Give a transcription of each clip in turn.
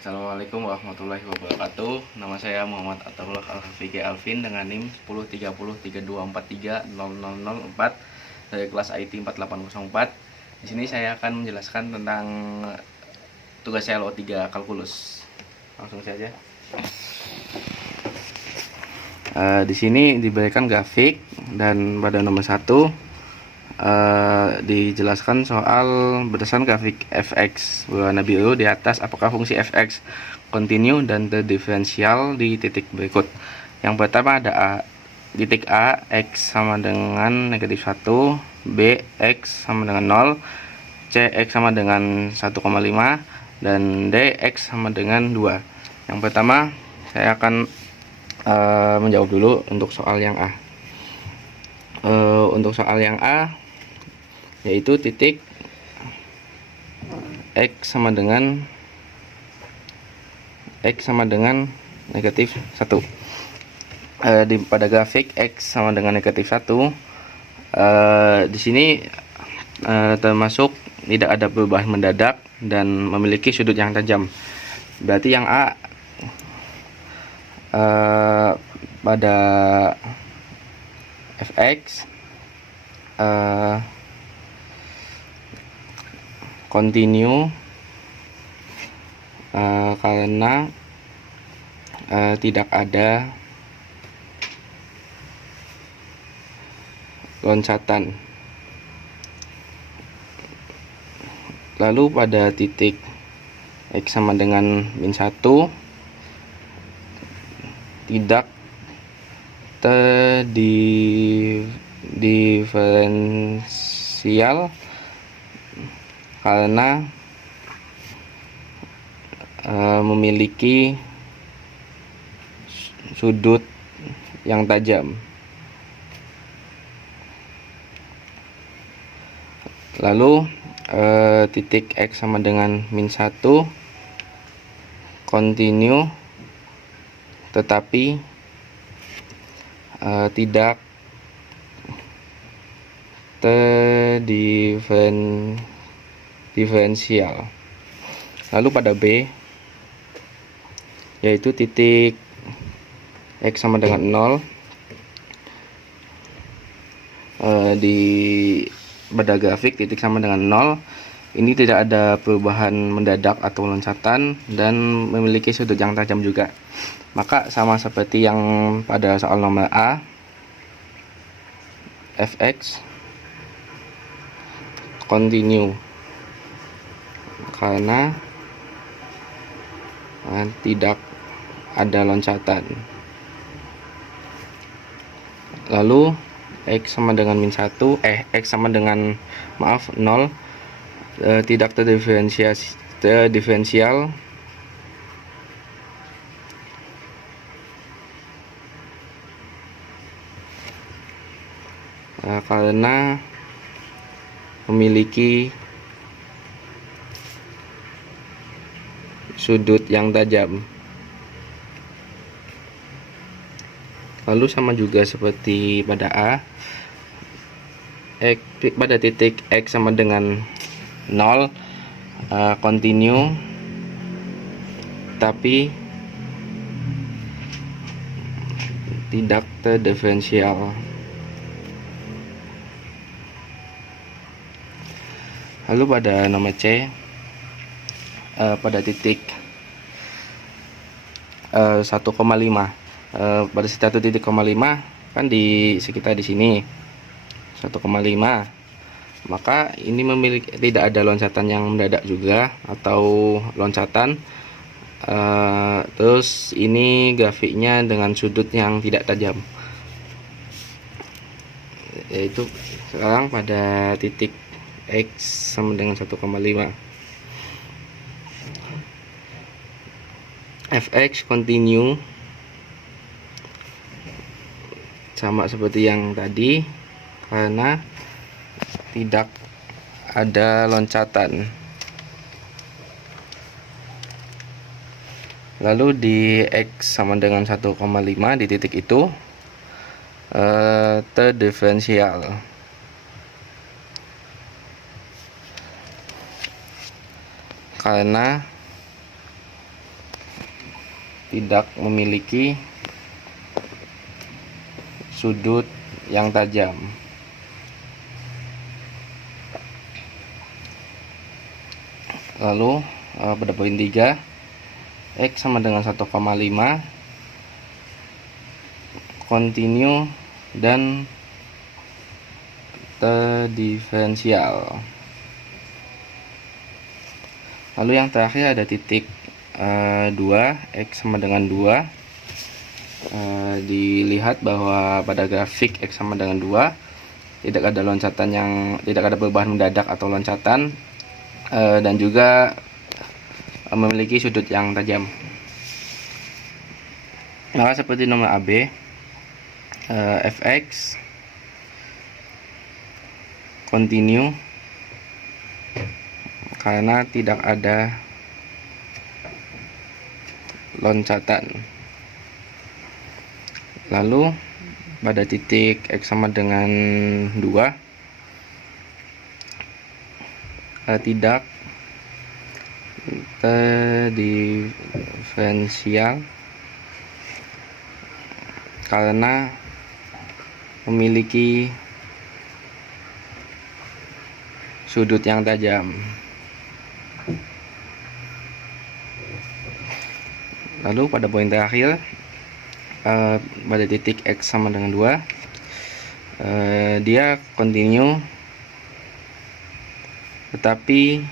Assalamualaikum warahmatullahi wabarakatuh. Nama saya Muhammad Atharullah Al-Hafiqi Alvin dengan NIM 103032430004 dari kelas IT 4804. Di sini saya akan menjelaskan tentang tugas LO3 kalkulus. Langsung saja. Di sini diberikan grafik dan pada nomor 1 dijelaskan soal berdasarkan grafik fx berwarna biru di atas, apakah fungsi fx continue dan terdiferensial di titik berikut. Yang pertama ada A, titik A, x sama dengan negatif 1, B, x sama dengan 0, C, x sama dengan 1,5, dan D, x sama dengan 2. Yang pertama saya akan menjawab dulu untuk soal yang A. Untuk soal yang A, yaitu titik x sama dengan negatif 1. Pada grafik x sama dengan negatif 1, di sini termasuk tidak ada perubahan mendadak dan memiliki sudut yang tajam. Berarti yang A pada fx continue karena tidak ada loncatan. Lalu pada titik x sama dengan min 1 tidak terdiferensial karena memiliki sudut yang tajam. Lalu titik x sama dengan min 1 continue tetapi tidak terdiferensial. Lalu pada B, yaitu titik x sama dengan 0, pada grafik titik sama dengan 0 ini tidak ada perubahan mendadak atau loncatan dan memiliki sudut yang tajam juga. Maka sama seperti yang pada soal nomor A, fx continue karena tidak ada loncatan. Lalu x sama dengan min 1, x sama dengan 0, tidak terdiferensial karena memiliki sudut yang tajam. Lalu sama juga seperti pada A, pada titik x sama dengan 0 continue tapi tidak terdiferensial. Lalu pada nomor C, pada titik 1,5, pada 1,5 kan di sekitar di sini 1,5, maka ini tidak ada loncatan yang mendadak juga atau loncatan. Terus ini grafiknya dengan sudut yang tidak tajam, yaitu sekarang pada titik x sama dengan 1,5. fx continue sama seperti yang tadi karena tidak ada loncatan. Lalu di x sama dengan 1,5 di titik itu terdiferensial karena tidak memiliki sudut yang tajam. Lalu pada poin 3, X sama dengan 1,5, continue dan terdiferensial. Lalu yang terakhir ada titik 2, X sama dengan 2. Dilihat bahwa pada grafik X sama dengan 2 tidak ada loncatan tidak ada perubahan mendadak atau loncatan, dan juga memiliki sudut yang tajam. Maka seperti nomor AB, fx continue karena tidak ada loncatan. Lalu pada titik X sama dengan 2 tidak terdiferensial karena memiliki sudut yang tajam. Lalu pada poin terakhir, pada titik X sama dengan 2, dia continue tetapi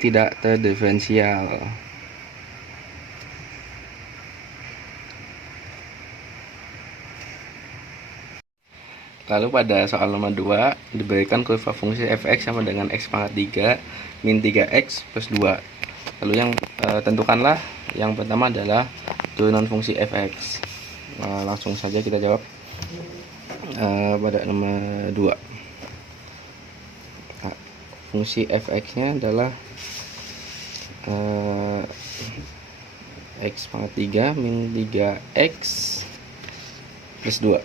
tidak terdiferensial. Lalu pada soal nomor 2 diberikan kurva fungsi fx sama dengan x pangkat 3 min 3x plus 2. Lalu yang tentukanlah yang pertama adalah turunan fungsi fx. Langsung saja kita jawab pada nomor 2. Fungsi fx-nya adalah x pangkat 3 min 3x plus 2.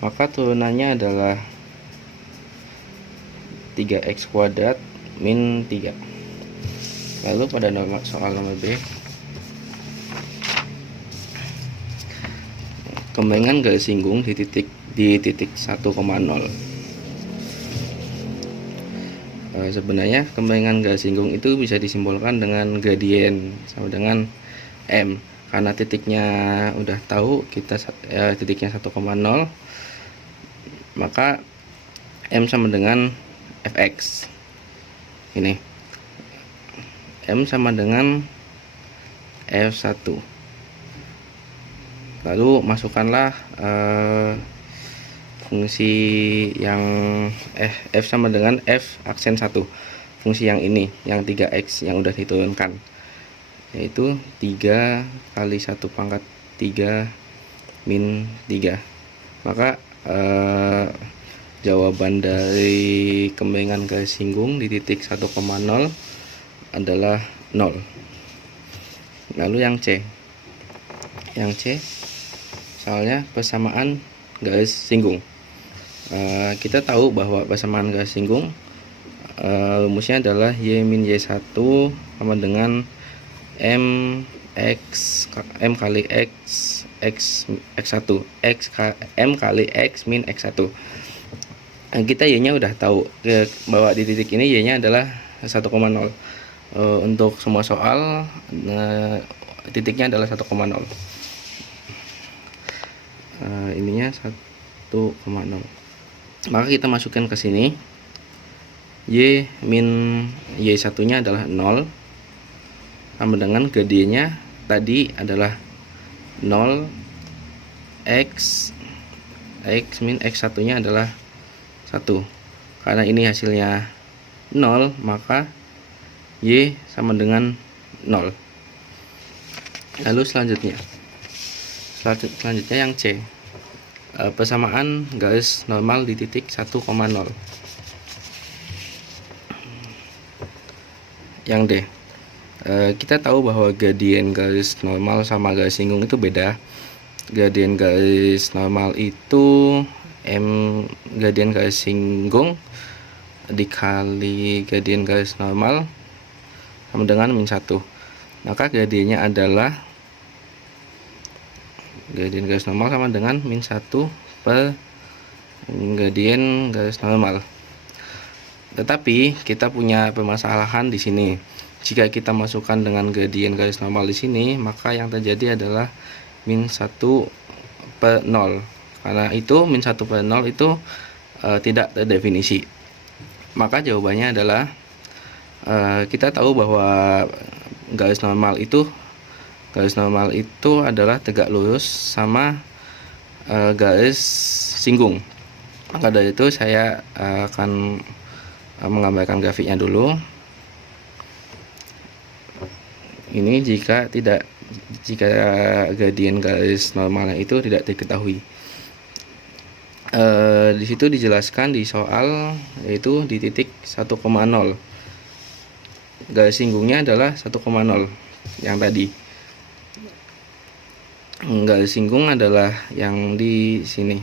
Maka turunannya adalah 3x kuadrat min 3. Lalu pada soal nomor B, kembengan garis singgung di titik 1,0. Sebenarnya kembengan garis singgung itu bisa disimbolkan dengan gradien sama dengan M. Karena titiknya udah tahu kita titiknya 1,0, maka M sama dengan fx. Ini M sama dengan f1. Lalu masukkanlah fungsi yang f sama dengan f aksen 1, fungsi yang ini, yang 3x yang udah diturunkan, yaitu 3 kali 1 pangkat 3 min 3. Maka jawaban dari kembengan garis singgung di titik 1,0 adalah 0. Lalu yang C, soalnya persamaan garis singgung. Kita tahu bahwa persamaan garis singgung rumusnya adalah y min y1 sama dengan m kali x1 m kali x min x1. Kita y-nya udah tahu bahwa di titik ini y-nya adalah 1,0. Untuk semua soal titiknya adalah 1,0. Ininya 1,0. Maka kita masukkan ke sini, y min y1 nya adalah 0 sama dengan gradiennya tadi adalah 0 x min x1 nya adalah 1. Karena ini hasilnya 0, maka y sama dengan 0. Lalu selanjutnya yang C, persamaan garis normal di titik 1,0. Yang D, kita tahu bahwa gradien garis normal sama garis singgung itu beda. Gradien garis normal itu gradien garis singgung dikali gradien garis normal sama dengan min 1. Maka gradiennya adalah gradien garis normal sama dengan min 1 per gradien garis normal. Tetapi kita punya permasalahan di sini. Jika kita masukkan dengan gradien garis normal di sini, maka yang terjadi adalah min 1 per 0. Karena itu min 1 per 0 itu tidak terdefinisi. Maka jawabannya adalah kita tahu bahwa garis normal itu adalah tegak lurus sama garis singgung. Maka dari itu saya akan menggambarkan grafiknya dulu. Ini jika gradien garis normalnya itu tidak diketahui. Di situ dijelaskan di soal, yaitu di titik 1,0. Garis singgungnya adalah 1,0 yang tadi. Garis singgung adalah yang di sini.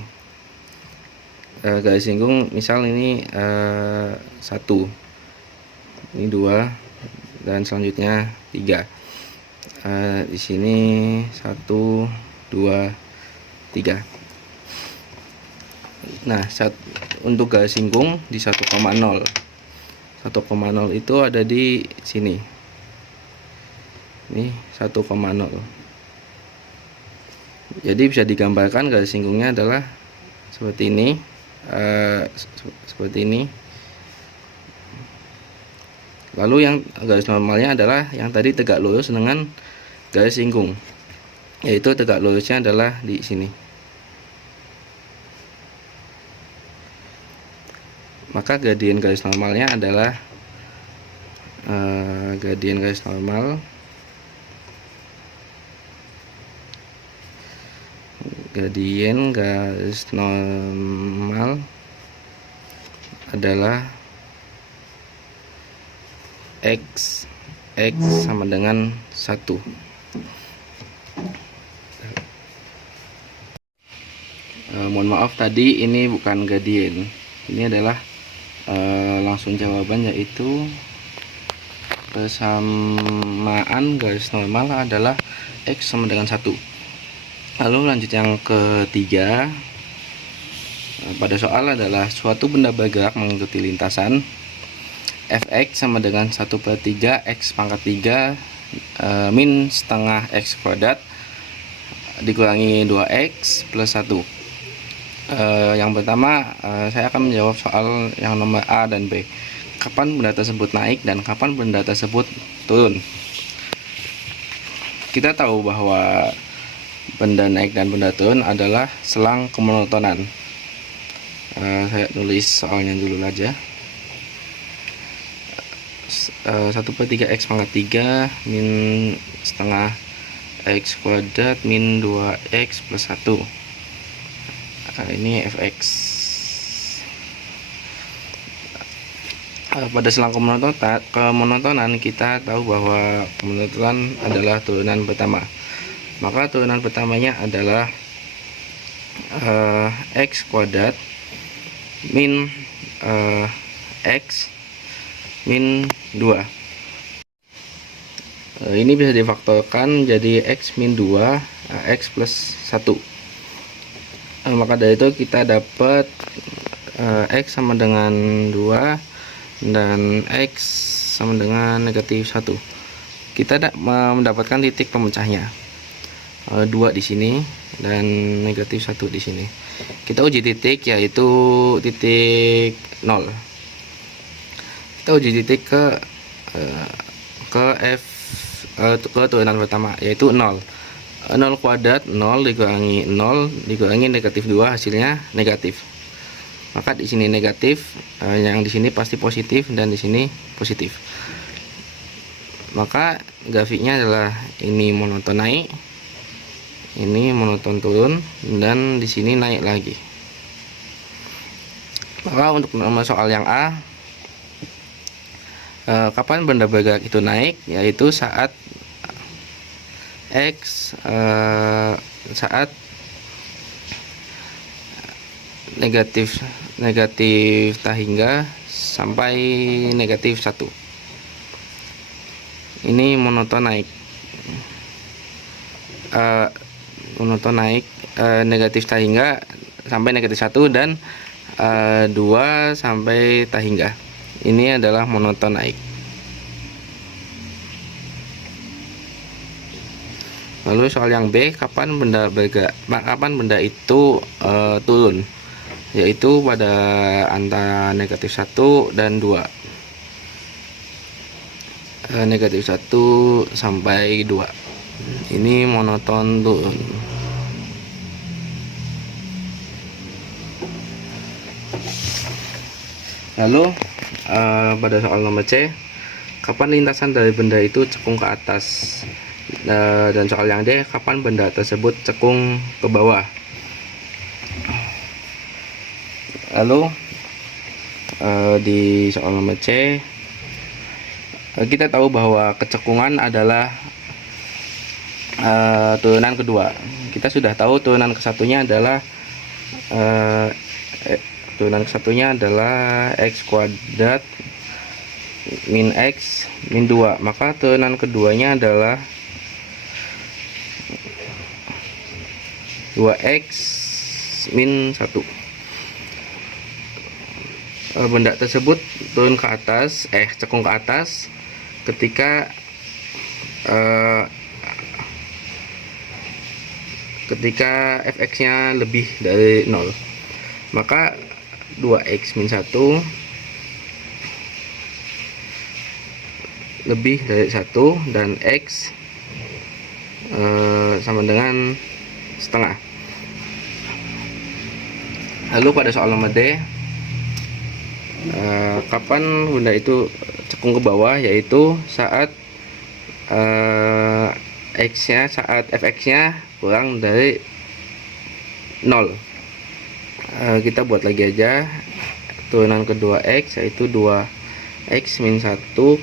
Garis singgung misal ini 1, ini 2, dan selanjutnya 3. Di sini 1, 2, 3. Nah, untuk garis singgung di 1,0 itu ada di sini. Ini 1,0. Jadi bisa digambarkan garis singgungnya adalah seperti ini. Lalu yang garis normalnya adalah yang tadi tegak lurus dengan garis singgung, yaitu tegak lurusnya adalah di sini. Maka gradien garis normalnya adalah gradien garis normal adalah X sama dengan 1. Mohon maaf tadi ini bukan gradien, ini adalah langsung jawaban, yaitu persamaan garis normal adalah X sama dengan 1. Lalu lanjut yang ketiga. Pada soal adalah suatu benda bergerak mengikuti lintasan. Fx sama dengan 1/3 X pangkat 3 min setengah X kuadrat dikurangi 2X plus 1. Yang pertama, saya akan menjawab soal yang nomor A dan B. Kapan benda tersebut naik dan kapan benda tersebut turun? Kita tahu bahwa benda naik dan benda turun adalah selang kemonotonan. Saya tulis soalnya dulu aja. 1/3 X pangkat 3 min setengah X kuadrat min 2X plus 1. Ini Fx. Pada selang kemonotonan kita tahu bahwa kemonotonan adalah turunan pertama. Maka turunan pertamanya adalah X kuadrat min X min 2. Ini bisa difaktorkan jadi X min 2 X plus 1. Maka dari itu kita dapat X sama dengan 2 dan X sama dengan negatif 1. Kita mendapatkan titik pemecahnya 2 di sini dan negatif 1 di sini. Kita uji titik, yaitu titik 0. Kita uji titik ke turunan pertama, yaitu 0. 0 kuadrat 0 dikurangi 0 dikurangi negatif 2, hasilnya negatif. Maka di sini negatif, yang di sini pasti positif dan di sini positif. Maka grafiknya adalah ini monoton naik, ini monoton turun, dan di sini naik lagi. Maka untuk nomor soal yang A, kapan benda bergerak itu naik, yaitu saat X saat negatif tak hingga sampai negatif 1. Ini monoton naik, negatif tahingga sampai negatif 1 dan 2 sampai tahingga. Ini adalah monoton naik. Lalu soal yang B, kapan benda itu turun, yaitu pada antara negatif 1 dan 2. Negatif 1 sampai 2. Ini monoton turun. Lalu pada soal nomor C, kapan lintasan dari benda itu cekung ke atas. Dan soal yang D, kapan benda tersebut cekung ke bawah. Lalu di soal nomor C, kita tahu bahwa kecekungan adalah turunan kedua. Kita sudah tahu turunan kesatunya adalah x kuadrat min x min 2. Maka turunan keduanya adalah 2x min 1. Benda tersebut turun ke atas, cekung ke atas ketika fx-nya lebih dari 0. Maka 2x min 1 lebih dari 1 dan x sama dengan setengah. Lalu pada soal nomor D, kapan benda itu cekung ke bawah, yaitu saat fx-nya kurang dari 0. Kita buat lagi aja turunan kedua x, yaitu 2x min 1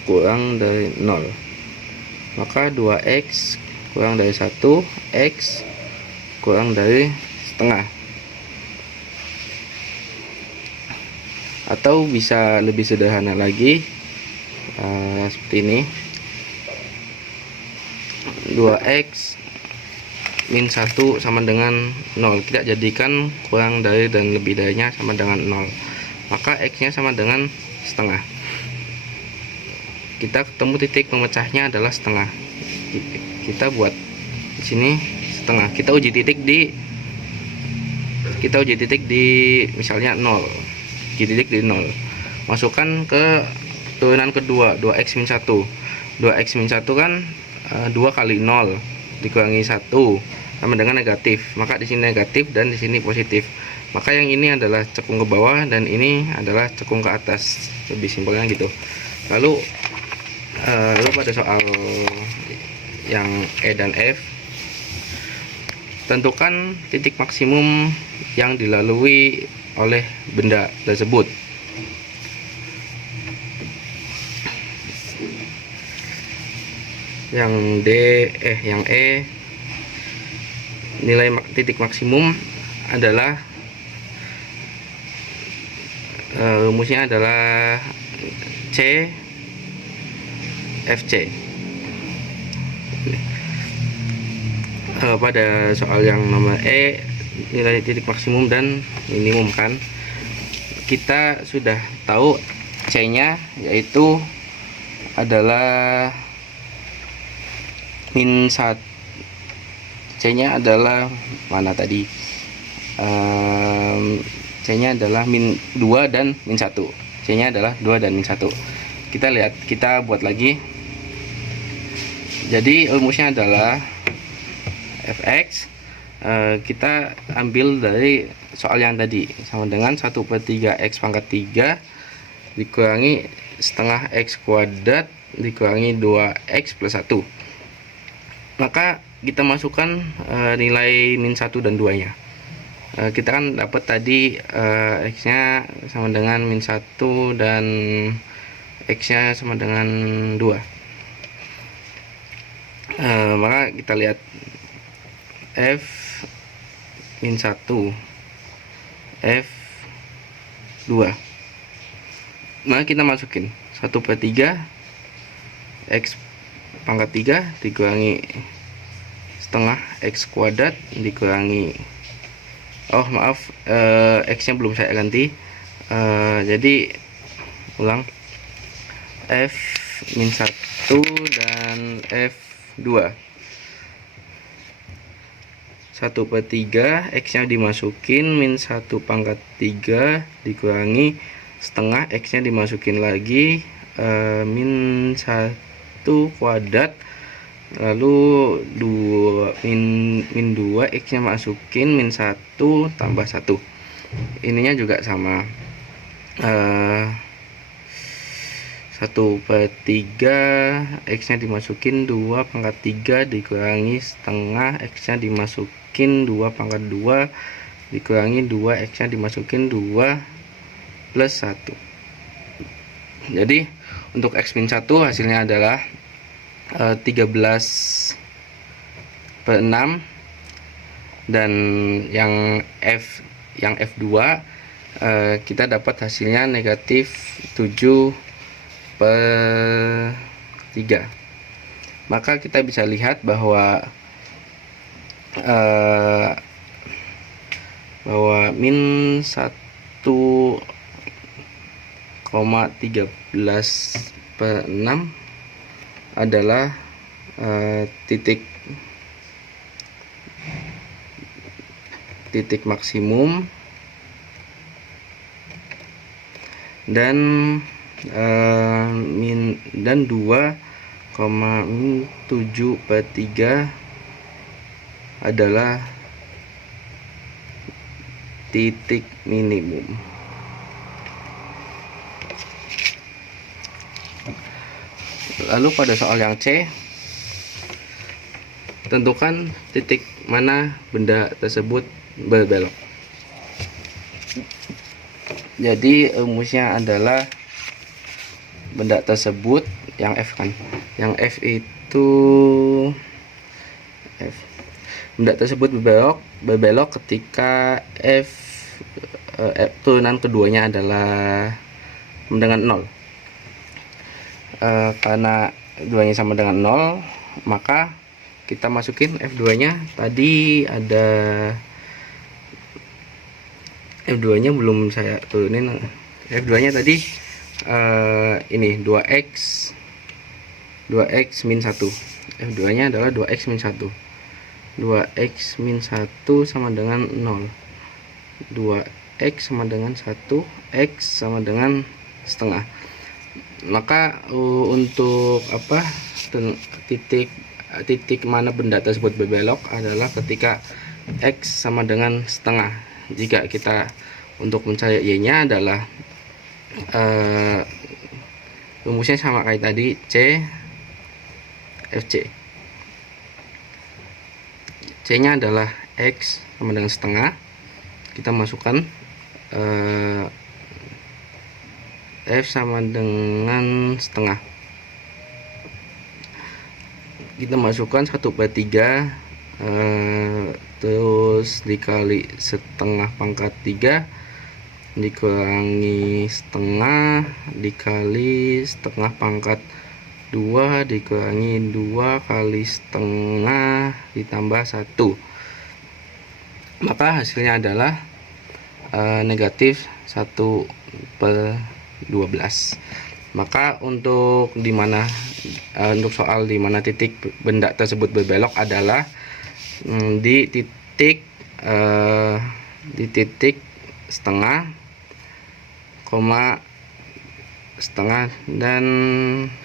kurang dari 0. Maka 2x kurang dari 1, x kurang dari setengah. Atau bisa lebih sederhana lagi, seperti ini, 2x min 1 sama dengan 0. Kita jadikan kurang dari dan lebih darinya sama dengan 0. Maka x nya sama dengan setengah. Kita ketemu titik pemecahnya adalah setengah. Kita buat di sini setengah. Kita uji titik di misalnya 0. Uji titik di 0. Masukkan ke turunan kedua, 2x min 1. 2x min 1 kan 2 kali 0 dikurangi 1 sama dengan negatif. Maka di sini negatif dan di sini positif. Maka yang ini adalah cekung ke bawah dan ini adalah cekung ke atas. Lebih simpelnya gitu. Lalu pada soal yang E dan F, tentukan titik maksimum yang dilalui oleh benda tersebut. Yang E, nilai titik maksimum adalah rumusnya adalah C FC. Pada soal yang nomor E, nilai titik maksimum dan minimum kan, kita sudah tahu C nya yaitu adalah min 1. C nya adalah mana tadi, C nya adalah min 2 dan min 1. C nya adalah 2 dan min 1. Kita lihat, kita buat lagi. Jadi rumusnya adalah fx, kita ambil dari soal yang tadi, sama dengan 1/3 x pangkat 3 dikurangi setengah x kuadrat dikurangi 2x plus 1. Maka kita masukkan nilai min 1 dan 2 nya. Kita kan dapat tadi x nya sama dengan min 1 dan x nya sama dengan 2. Maka kita lihat f min 1 f 2. Maka kita masukin 1/3 X pangkat 3 dikurangi setengah X kuadrat dikurangi, oh maaf, X nya belum saya ganti, jadi ulang, F min 1 dan F2 1/3 X nya dimasukin, min 1 pangkat 3 dikurangi setengah X nya dimasukin lagi, min 1 kuadrat, lalu 2 X nya masukin, min 1 tambah 1, ininya juga sama, 1/3 X nya dimasukin 2 pangkat 3 dikurangi setengah X nya dimasukin 2 pangkat 2 dikurangi 2 X nya dimasukin 2 plus 1. Jadi untuk X min 1 hasilnya adalah 13/6, dan yang F2 kita dapat hasilnya negatif 7/3. Maka kita bisa lihat bahwa min 1,13/6 adalah titik maksimum, dan 2,7/3 adalah titik minimum. Lalu pada soal yang C, tentukan titik mana benda tersebut berbelok. Jadi rumusnya adalah benda tersebut yang F kan, yang F itu benda tersebut berbelok ketika turunan keduanya adalah sama dengan 0. Karena duanya sama dengan 0, maka kita masukin F2 nya. Tadi ada F2 nya belum saya turunin. F2 nya tadi ini 2x min 1. F2 nya adalah 2x min 1. 2x min 1 sama dengan 0. 2x sama dengan 1, x sama dengan setengah. Maka untuk titik mana benda tersebut berbelok adalah ketika x sama dengan setengah. Jika kita untuk mencari y nya adalah rumusnya sama kayak tadi, C FC. C nya adalah x sama dengan setengah. Kita masukkan F sama dengan setengah. Kita masukkan 1/3, terus dikali setengah pangkat 3 dikurangi setengah dikali setengah pangkat 2 dikurangi 2 kali setengah ditambah 1. Maka hasilnya adalah negatif 1/12. Maka untuk soal di mana titik benda tersebut berbelok adalah di titik setengah, koma setengah, dan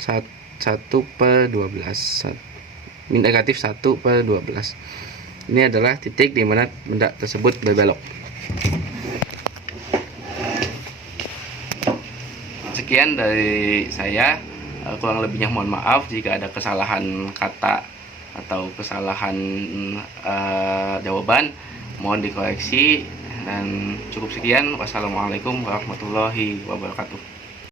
1/12, negatif 1/12. Ini adalah titik di mana benda tersebut berbelok. Sekian dari saya, kurang lebihnya mohon maaf jika ada kesalahan kata atau kesalahan jawaban, mohon dikoreksi, dan cukup sekian. Wassalamualaikum warahmatullahi wabarakatuh.